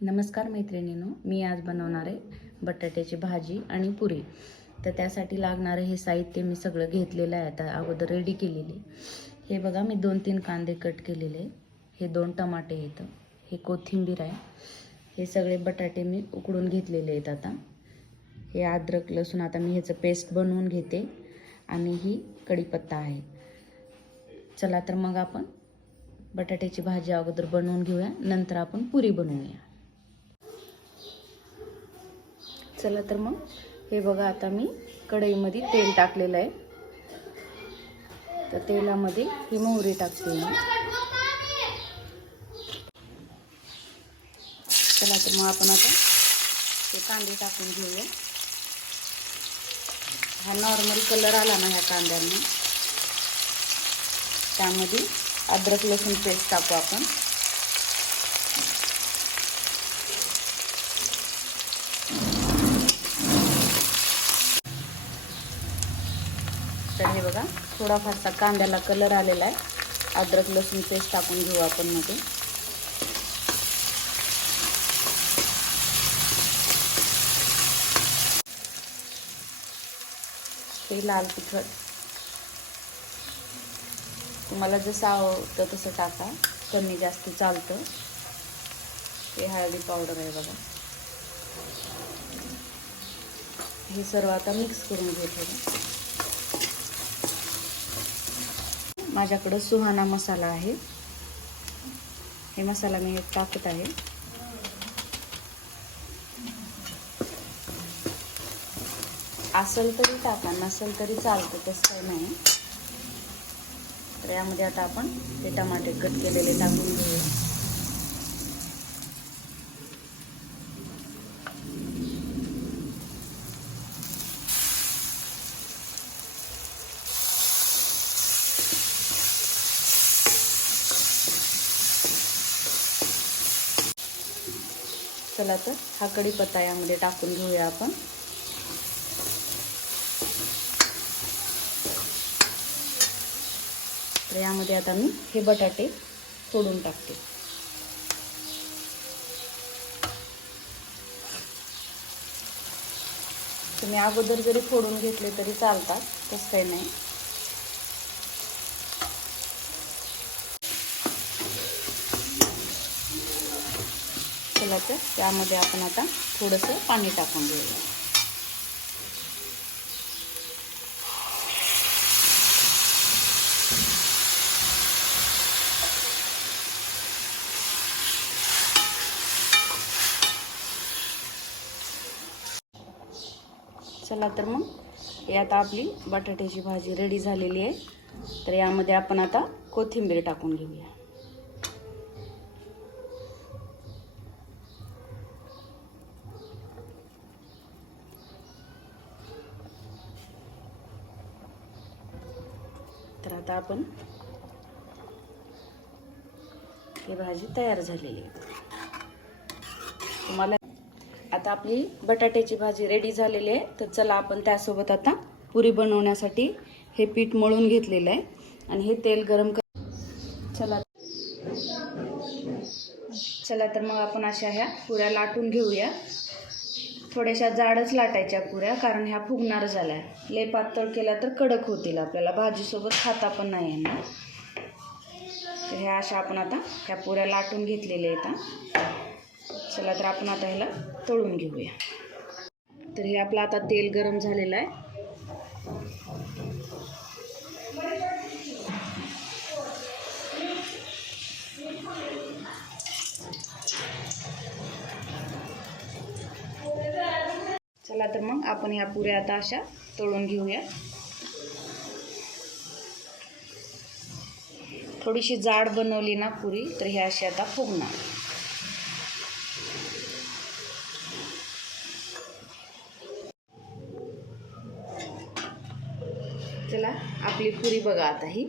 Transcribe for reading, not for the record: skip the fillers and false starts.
नमस्कार मैत्रिणींनो, मी आज बनवणार आहे बटाट्याची भाजी आणि पुरी। तर त्यासाठी लागणारे हे साहित्य मी सगळं घेतलेलं आहे, आता अगोदर रेडी केलेले। हे बघा, मी 2-3 कांदे कट केलेले, हे 2 टमाटे आहेत, हे कोथिंबीर आहे, हे सगळे बटाटे मी उकडून घेतलेले आहेत। आता हे अद्रक लसूण आता मी ह्याचं पेस्ट बनवून घेते आणि ही कढीपत्ता आहे। चला तर मग आपण बटाट्याची भाजी अगोदर बनवून घेऊया, नंतर आपण पुरी बनवूया। चला तर मग हे बघा, आता मी कढईमध्ये तेल टाकलेलं आहे, तर तेलामध्ये ही मोहरी टाकते मी। चला तर मग आपण आता ते कांदे टाकून घेऊया। हा नॉर्मल कलर आला ना ह्या कांद्यांना, त्यामध्ये अद्रक लसूण पेस्ट टाकू आपण। तर हे बघा, थोडाफारसा कांद्याला कलर आलेला आहे, अद्रक लसूण पेस्ट टाकून घेऊ आपण मध्ये। हे लाल तिखट तुम्हाला जसं आवडतं तसं टाका, कमी जास्त चालतं। हे हळदी पावडर आहे बघा, हे सर्व आता मिक्स करून घेतो। माझ्याकडे सुहाना मसाला आहे, हे मसाला मी टाकत आहे। असेल तरी टाका, नसेल तरी चालतं, तसं काही नाही। तर यामध्ये आता आपण ते टमाटे कट केलेले टाकून घेऊया। चला तर हा कढीपत्ता यामध्ये टाकून घेऊया आपण। तर यामध्ये आता मी हे बटाटे फोडून टाकते। तुम्ही अगोदर जरी फोडून घेतले तरी चालतात, तसं काही नाही। चला तर त्यामध्ये आपण आता थोडंसं पाणी टाकून घेऊया। चला तर मग हे आता आपली बटाट्याची भाजी रेडी झालेली आहे। तर यामध्ये आपण आता कोथिंबीर टाकून घेऊया। तर आता आपण ही भाजी तयार झालेली आहे। तुम्हाला आता आपली बटाट्याची भाजी रेडी झालेली आहे। तर चला आपण त्यासोबत आता पुरी बनवण्यासाठी हे पीठ मळून घेतलेलं आहे आणि हे तेल गरम कर। चला तर मग आपण अशा ह्या पुऱ्या लाटून घेऊया। थोड्याशा जाडच लाटायच्या पुऱ्या, कारण ह्या फुगणार झाल्या। लय पातळ केला तर कडक होतील, आपल्याला भाजीसोबत खाता पण नाही येणार। तर ह्या अशा आपण आता ह्या पुऱ्या लाटून घेतलेल्या आहेत। चला तर आपण आता ह्याला तळून घेऊया। तर हे आपलं आता तेल गरम झालेलं आहे। चला तर मग आपण ह्या पुऱ्या आता अशा तळून घेऊया। थोडीशी जाड बनवली ना पुरी, तर ह्या अशी आता फुगणार। चला आपली पुरी बघा आता ही